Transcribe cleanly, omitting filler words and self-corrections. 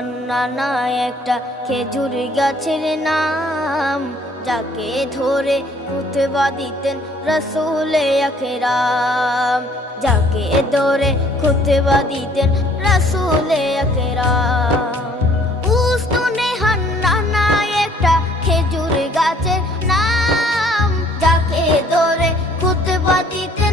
হান্নানা একটা খেজুর গাছের নাম, যাকে ধরে খুতবা দিতেন রাসূলে আকরাম, যাকে ধরে খুতবা দিতেন রাসূলে আকরাম। উস্তুনে হান্নানা একটা খেজুর গাছের নাম, যাকে ধরে খুতবা দিতেন